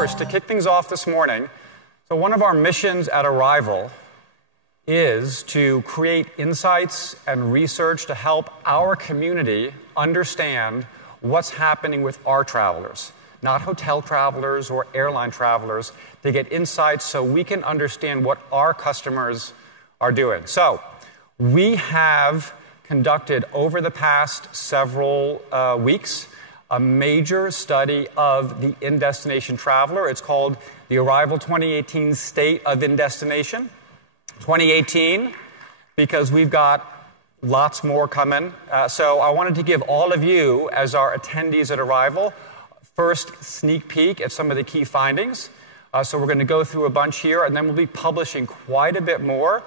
first, to kick things off this morning, so one of our missions at Arival is to create insights and research to help our community understand what's happening with our travelers, not hotel travelers or airline travelers, to get insights so we can understand what our customers are doing. So we have conducted over the past several weeks a major study of the in-destination traveler. It's called the Arival 2018 State of In-Destination. 2018, because we've got lots more coming. So I wanted to give all of you, as our attendees at Arival, first sneak peek at some of the key findings. So we're going to go through a bunch here, and then we'll be publishing quite a bit more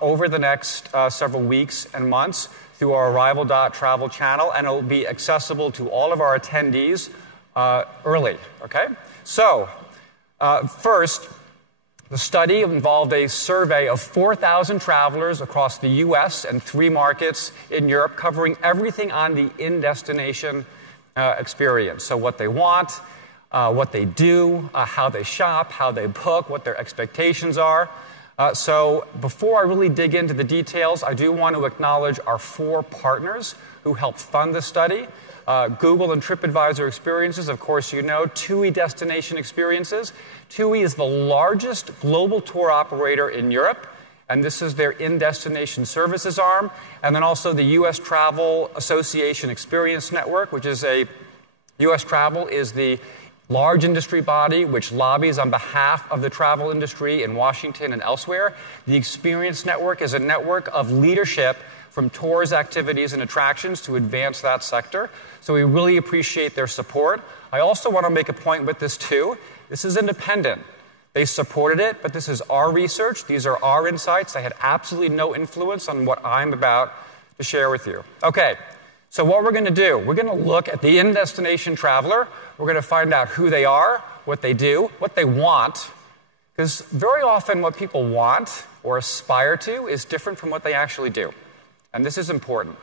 over the next several weeks and months through our Arival.travel channel, and it'll be accessible to all of our attendees early, okay? So, first, the study involved a survey of 4,000 travelers across the US and 3 markets in Europe, covering everything on the in-destination experience. So what they want, what they do, how they shop, how they book, what their expectations are. So before I really dig into the details, I do want to acknowledge our 4 partners who helped fund the study. Google and TripAdvisor Experiences, of course you know. TUI Destination Experiences. TUI is the largest global tour operator in Europe, and this is their in-destination services arm. And then also the U.S. Travel Association Experience Network, which is U.S. Travel is the large industry body which lobbies on behalf of the travel industry in Washington and elsewhere. The Experience Network is a network of leadership from tours, activities, and attractions to advance that sector. So we really appreciate their support. I also want to make a point with this too. This is independent. They supported it, but this is our research. These are our insights. They had absolutely no influence on what I'm about to share with you. Okay. So what we're going to do, we're going to look at the in-destination traveler. We're going to find out who they are, what they do, what they want. Because very often what people want or aspire to is different from what they actually do. And this is important.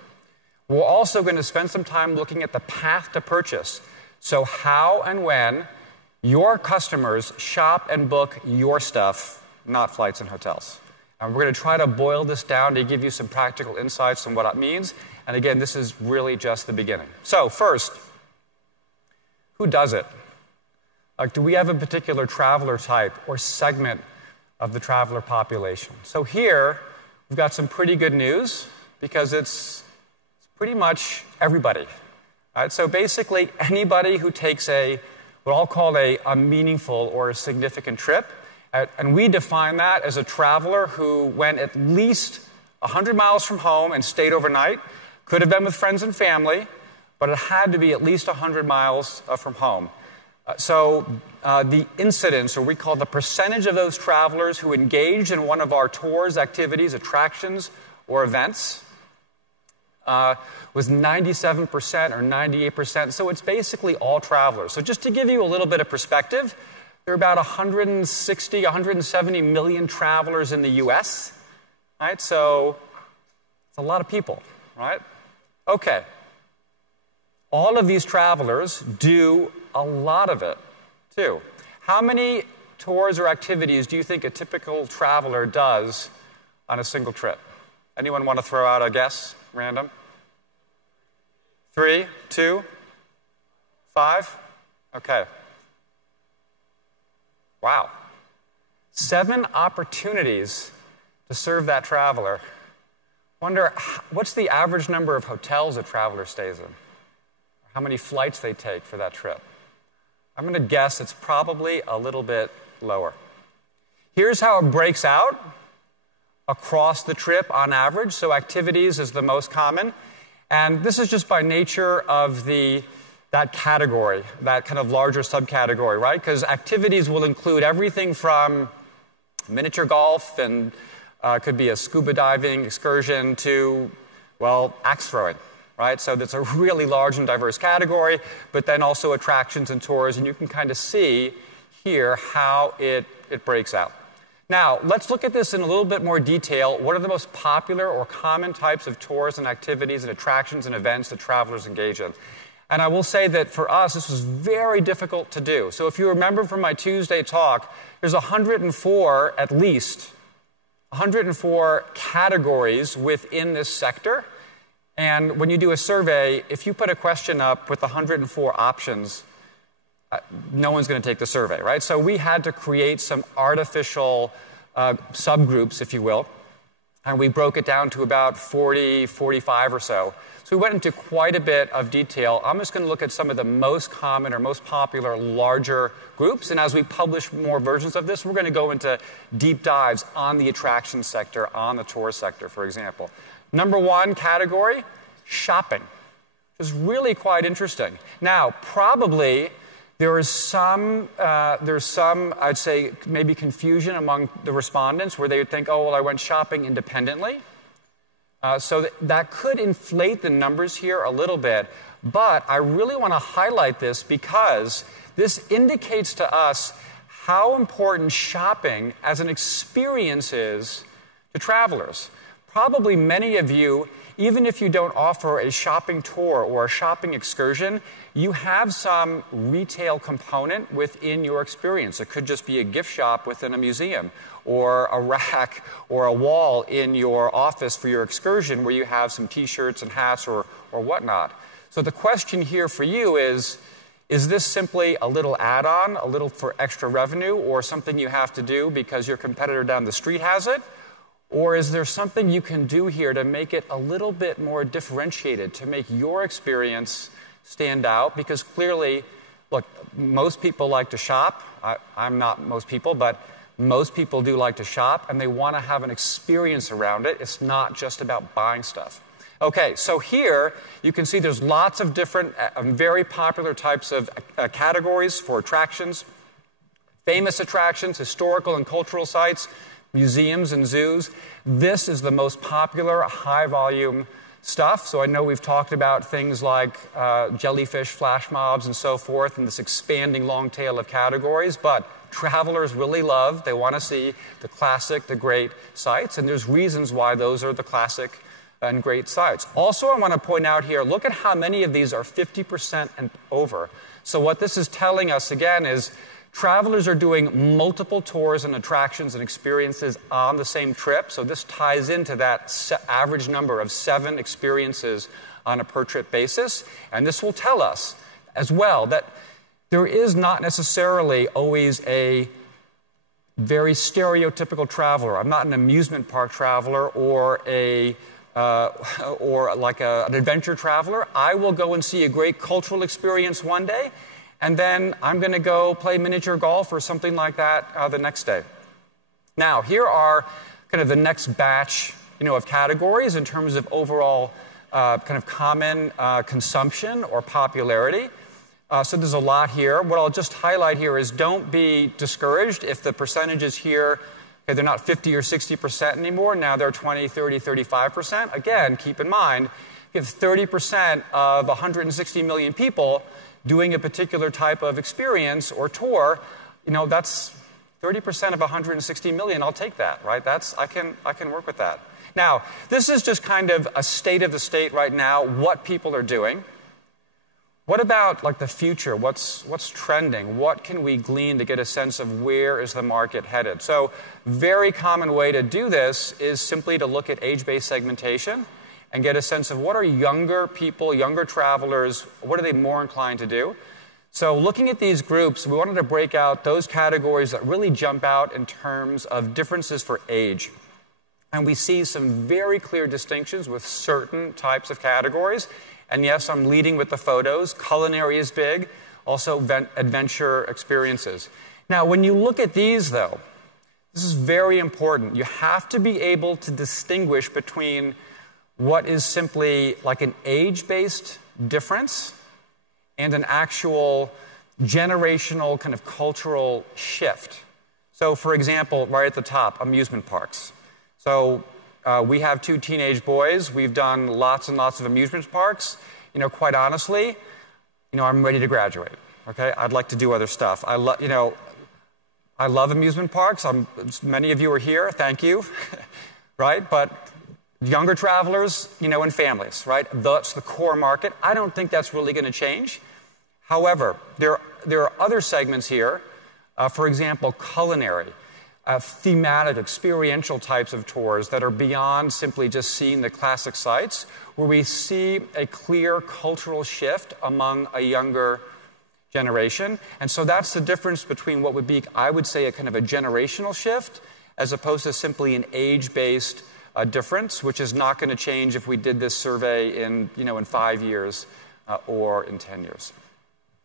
We're also going to spend some time looking at the path to purchase. So how and when your customers shop and book your stuff, not flights and hotels. And we're going to try to boil this down to give you some practical insights on what it means. And again, this is really just the beginning. So first, who does it? Like, do we have a particular traveler type or segment of the traveler population? So here, we've got some pretty good news because it's pretty much everybody. Right? So basically, anybody who takes what I'll call a meaningful or a significant trip. And we define that as a traveler who went at least 100 miles from home and stayed overnight. Could have been with friends and family, but it had to be at least 100 miles from home. So the incidence, or we call the percentage of those travelers who engaged in one of our tours, activities, attractions, or events was 97% or 98%. So it's basically all travelers. So just to give you a little bit of perspective, there are about 160, 170 million travelers in the US, right? So it's a lot of people, right? Okay. All of these travelers do a lot of it, too. How many tours or activities do you think a typical traveler does on a single trip? Anyone want to throw out a guess? Random? 3, 2, 5? Okay. Wow. 7 opportunities to serve that traveler. Wonder, what's the average number of hotels a traveler stays in? How many flights they take for that trip? I'm going to guess it's probably a little bit lower. Here's how it breaks out across the trip on average. So activities is the most common. And this is just by nature of that category, that kind of larger subcategory, right? Because activities will include everything from miniature golf and could be a scuba diving excursion to, well, axe throwing, right? So that's a really large and diverse category, but then also attractions and tours, and you can kind of see here how it breaks out. Now, let's look at this in a little bit more detail. What are the most popular or common types of tours and activities and attractions and events that travelers engage in? And I will say that for us, this was very difficult to do. So if you remember from my Tuesday talk, there's 104, at least, 104 categories within this sector. And when you do a survey, if you put a question up with 104 options, no one's going to take the survey, right? So we had to create some artificial subgroups, if you will. And we broke it down to about 40, 45 or so. So we went into quite a bit of detail. I'm just going to look at some of the most common or most popular larger groups. And as we publish more versions of this, we're going to go into deep dives on the attraction sector, on the tour sector, for example. Number one category, shopping, which is really quite interesting. Now, probably there's some, I'd say, maybe confusion among the respondents where they would think, oh, well, I went shopping independently. So that could inflate the numbers here a little bit. But I really want to highlight this because this indicates to us how important shopping as an experience is to travelers. Probably many of you, even if you don't offer a shopping tour or a shopping excursion, you have some retail component within your experience. It could just be a gift shop within a museum, or a rack or a wall in your office for your excursion where you have some t-shirts and hats or whatnot. So the question here for you is this simply a little add-on, a little for extra revenue, or something you have to do because your competitor down the street has it? Or is there something you can do here to make it a little bit more differentiated, to make your experience stand out? Because clearly, look, most people like to shop. I'm not most people, but most people do like to shop, and they want to have an experience around it. It's not just about buying stuff. Okay, so here you can see there's lots of different, very popular types of categories for attractions. Famous attractions, historical and cultural sites, museums and zoos. This is the most popular high-volume stuff. So I know we've talked about things like jellyfish, flash mobs, and so forth, and this expanding long tail of categories. But travelers really love, they want to see the classic, the great sites, and there's reasons why those are the classic and great sites. Also, I want to point out here, look at how many of these are 50% and over. So what this is telling us, again, is travelers are doing multiple tours and attractions and experiences on the same trip. So this ties into that average number of 7 experiences on a per-trip basis. And this will tell us as well that there is not necessarily always a very stereotypical traveler. I'm not an amusement park traveler or like an adventure traveler. I will go and see a great cultural experience one day, and then I'm going to go play miniature golf or something like that the next day. Now, here are kind of the next batch, of categories in terms of overall kind of common consumption or popularity. So there's a lot here. What I'll just highlight here is don't be discouraged if the percentages here, okay, they're not 50 or 60% anymore. Now they're 20, 30, 35%. Again, keep in mind, you have 30% of 160 million people doing a particular type of experience or tour. That's 30% of 160 million. I'll take that, right? I can work with that. Now, this is just kind of a state of the state right now, what people are doing. What about like the future? What's trending? What can we glean to get a sense of where is the market headed? So very common way to do this is simply to look at age-based segmentation and get a sense of what are younger people, younger travelers, what are they more inclined to do? So looking at these groups, we wanted to break out those categories that really jump out in terms of differences for age. And we see some very clear distinctions with certain types of categories. And yes, I'm leading with the photos. Culinary is big. Also adventure experiences. Now, when you look at these, though, this is very important. You have to be able to distinguish between what is simply like an age-based difference and an actual generational kind of cultural shift. So, for example, right at the top, amusement parks. So we have 2 teenage boys. We've done lots and lots of amusement parks. Quite honestly, I'm ready to graduate. Okay, I'd like to do other stuff. I love amusement parks. Many of you are here. Thank you. Right, but Younger travelers, and families, right? That's the core market. I don't think that's really going to change. However, there are other segments here, for example, culinary, thematic, experiential types of tours that are beyond simply just seeing the classic sites, where we see a clear cultural shift among a younger generation. And so that's the difference between what would be, I would say, a kind of a generational shift, as opposed to simply an age-based difference, which is not going to change if we did this survey in 5 years or in 10 years.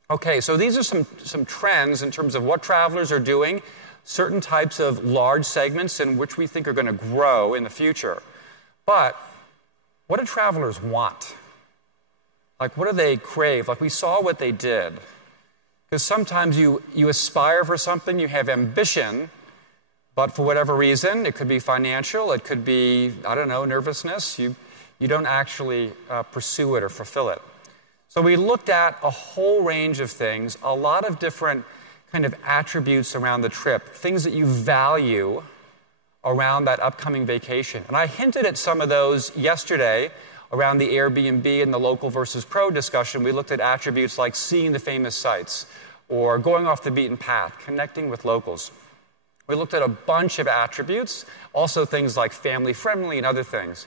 Okay, so these are some trends in terms of what travelers are doing, certain types of large segments in which we think are going to grow in the future. But what do travelers want? Like, what do they crave? Like, we saw what they did. Because sometimes you aspire for something, you have ambition, but for whatever reason, it could be financial, it could be, I don't know, nervousness, you don't actually pursue it or fulfill it. So we looked at a whole range of things, a lot of different kind of attributes around the trip, things that you value around that upcoming vacation. And I hinted at some of those yesterday around the Airbnb and the local versus pro discussion. We looked at attributes like seeing the famous sites or going off the beaten path, connecting with locals. We looked at a bunch of attributes, also things like family-friendly and other things.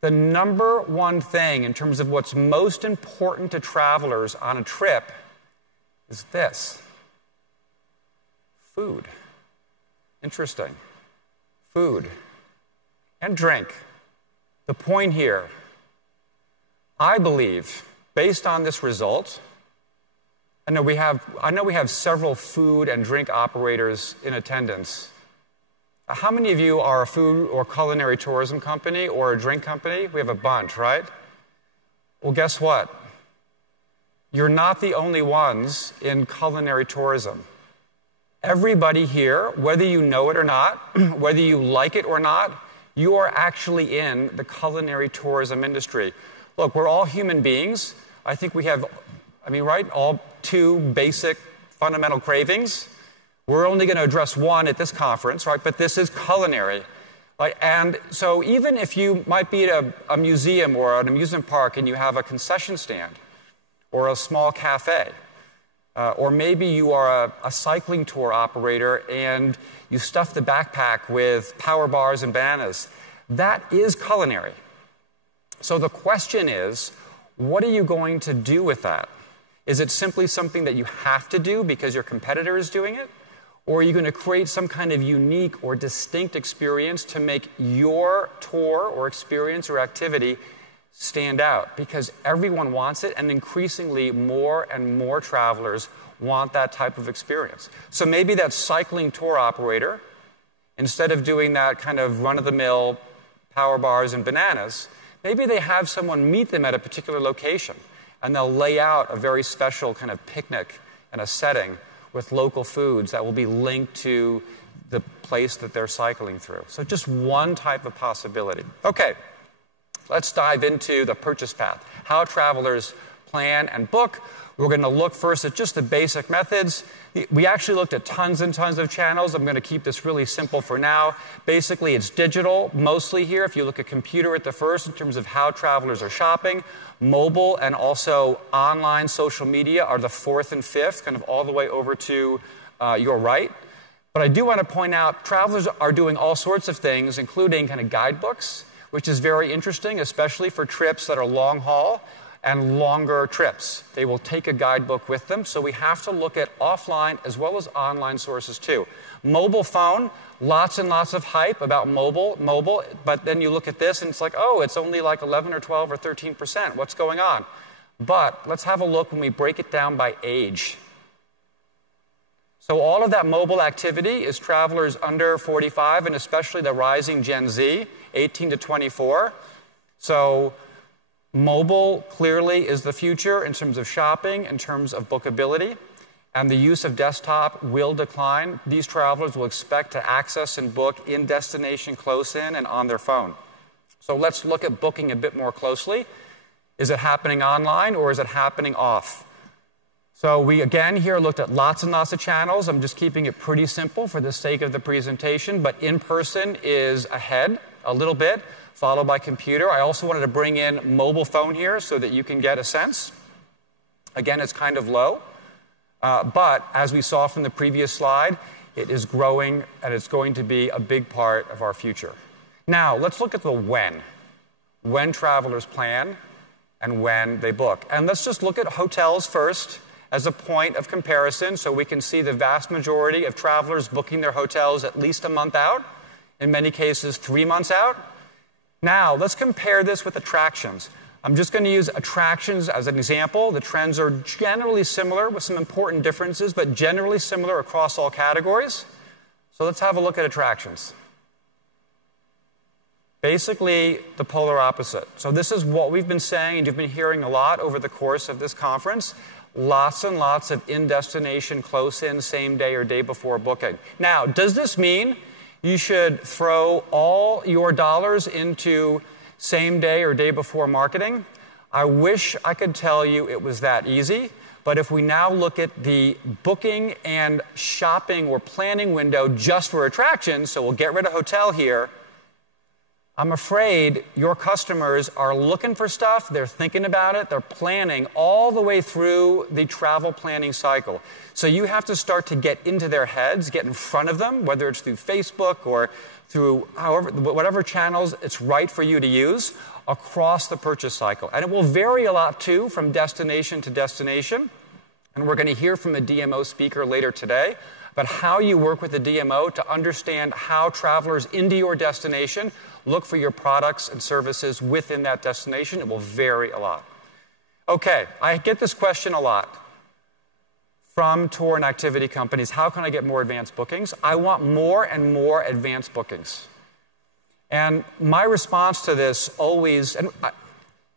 The number one thing in terms of what's most important to travelers on a trip is this: food. Interesting. Food and drink. The point here, I believe, based on this result, I know we have several food and drink operators in attendance. How many of you are a food or culinary tourism company or a drink company? We have a bunch, right? Well, guess what? You're not the only ones in culinary tourism. Everybody here, whether you know it or not, whether you like it or not, you are actually in the culinary tourism industry. Look, we're all human beings. I think we have, right, all two basic fundamental cravings. We're only going to address one at this conference, right? But this is culinary. Right? And so even if you might be at a museum or an amusement park and you have a concession stand or a small cafe, or maybe you are a cycling tour operator and you stuff the backpack with power bars and bananas, that is culinary. So the question is, what are you going to do with that? Is it simply something that you have to do because your competitor is doing it? Or are you going to create some kind of unique or distinct experience to make your tour or experience or activity stand out? Because everyone wants it, and increasingly more and more travelers want that type of experience. So maybe that cycling tour operator, instead of doing that kind of run-of-the-mill power bars and bananas, maybe they have someone meet them at a particular location, and they'll lay out a very special kind of picnic and a setting with local foods that will be linked to the place that they're cycling through. So just one type of possibility. Okay, let's dive into the purchase path, how travelers plan and book. We're going to look first at just the basic methods. We actually looked at tons and tons of channels. I'm going to keep this really simple for now. Basically, it's digital mostly here. If you look at computer at the first in terms of how travelers are shopping, mobile and also online social media are the fourth and fifth, kind of all the way over to your right. But I do want to point out travelers are doing all sorts of things, including kind of guidebooks, which is very interesting, especially for trips that are long haul and longer trips. They will take a guidebook with them, so we have to look at offline as well as online sources too. Mobile phone, lots and lots of hype about mobile, but then you look at this and it's like, oh, it's only like 11 or 12 or 13%. What's going on? But let's have a look when we break it down by age. So all of that mobile activity is travelers under 45, and especially the rising Gen Z, 18 to 24. So mobile clearly is the future in terms of shopping, in terms of bookability, and the use of desktop will decline. These travelers will expect to access and book in destination, close in, and on their phone. So let's look at booking a bit more closely. Is it happening online or is it happening off? So we again here looked at lots and lots of channels. I'm just keeping it pretty simple for the sake of the presentation, but in person is ahead a little bit, followed by computer. I also wanted to bring in mobile phone here so that you can get a sense. Again, it's kind of low, but as we saw from the previous slide, it is growing and it's going to be a big part of our future. Now, let's look at the when travelers plan and when they book. And let's just look at hotels first as a point of comparison so we can see the vast majority of travelers booking their hotels at least a month out, in many cases 3 months out. Now, let's compare this with attractions. I'm just going to use attractions as an example. The trends are generally similar with some important differences, but generally similar across all categories. So let's have a look at attractions. Basically, the polar opposite. So this is what we've been saying, and you've been hearing a lot over the course of this conference. Lots and lots of in-destination, close-in, same day or day before booking. Now, does this mean you should throw all your dollars into same day or day before marketing? I wish I could tell you it was that easy, but if we now look at the booking and shopping or planning window just for attractions, so we'll get rid of hotel here, I'm afraid your customers are looking for stuff, they're thinking about it, they're planning all the way through the travel planning cycle. So you have to start to get into their heads, get in front of them, whether it's through Facebook or through whatever channels it's right for you to use across the purchase cycle. And it will vary a lot too from destination to destination. And we're going to hear from a DMO speaker later today about how you work with the DMO to understand how travelers into your destination look for your products and services within that destination. It will vary a lot. Okay, I get this question a lot from tour and activity companies. How can I get more advanced bookings? I want more and more advanced bookings. And my response to this always, and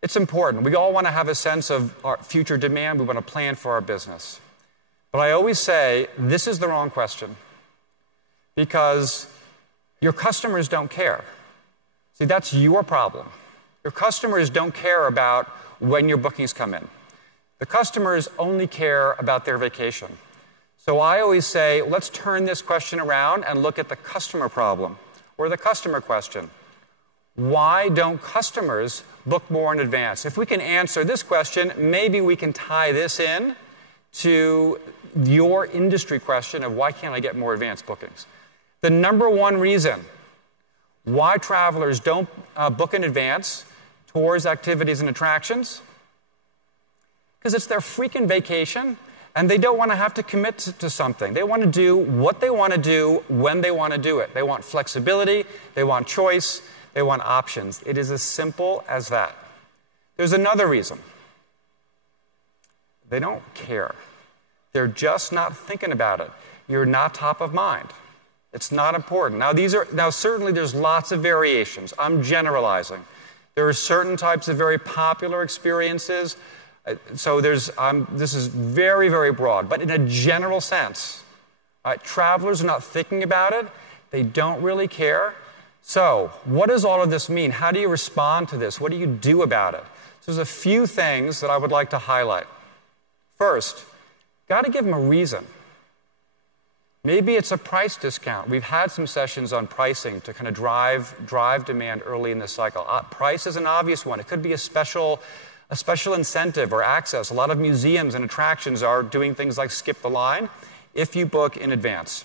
it's important. We all want to have a sense of our future demand. We want to plan for our business. But I always say, this is the wrong question because your customers don't care. See, that's your problem. Your customers don't care about when your bookings come in. The customers only care about their vacation. So I always say, let's turn this question around and look at the customer problem or the customer question. Why don't customers book more in advance? If we can answer this question, maybe we can tie this in to your industry question of why can't I get more advanced bookings? The number one reason why travelers don't book in advance tours, activities, and attractions, because it's their freaking vacation and they don't want to have to commit to something. They want to do what they want to do when they want to do it. They want flexibility, they want choice, they want options. It is as simple as that. There's another reason. They don't care. They're just not thinking about it. You're not top of mind. It's not important. Now certainly there's lots of variations. I'm generalizing. There are certain types of very popular experiences. So this is very, very broad. But in a general sense, travelers are not thinking about it. They don't really care. So what does all of this mean? How do you respond to this? What do you do about it? So there's a few things that I would like to highlight. First, got to give them a reason. Maybe it's a price discount. We've had some sessions on pricing to kind of drive demand early in the cycle. Price is an obvious one. It could be a special incentive or access. A lot of museums and attractions are doing things like skip the line if you book in advance.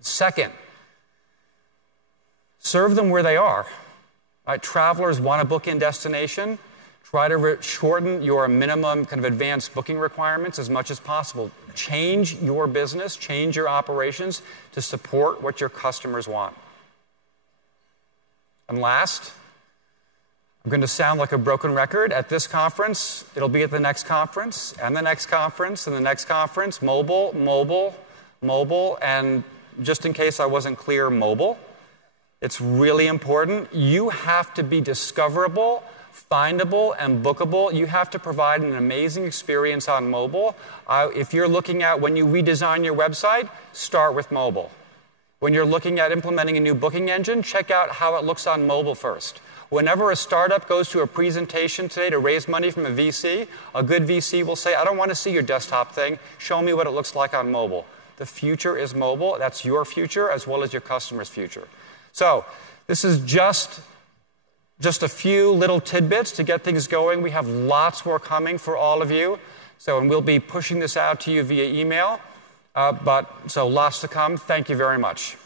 Second, serve them where they are. Travelers want to book in destination. Try to shorten your minimum kind of advanced booking requirements as much as possible. Change your business, change your operations to support what your customers want. And last, I'm going to sound like a broken record at this conference. It'll be at the next conference, and the next conference, and the next conference. Mobile, mobile, mobile, and just in case I wasn't clear, mobile. It's really important. You have to be discoverable, findable, and bookable. You have to provide an amazing experience on mobile. If you're looking at when you redesign your website, start with mobile. When you're looking at implementing a new booking engine, check out how it looks on mobile first. Whenever a startup goes to a presentation today to raise money from a VC, a good VC will say, I don't want to see your desktop thing. Show me what it looks like on mobile. The future is mobile. That's your future as well as your customer's future. So this is just just a few little tidbits to get things going. We have lots more coming for all of you. And we'll be pushing this out to you via email. So lots to come. Thank you very much.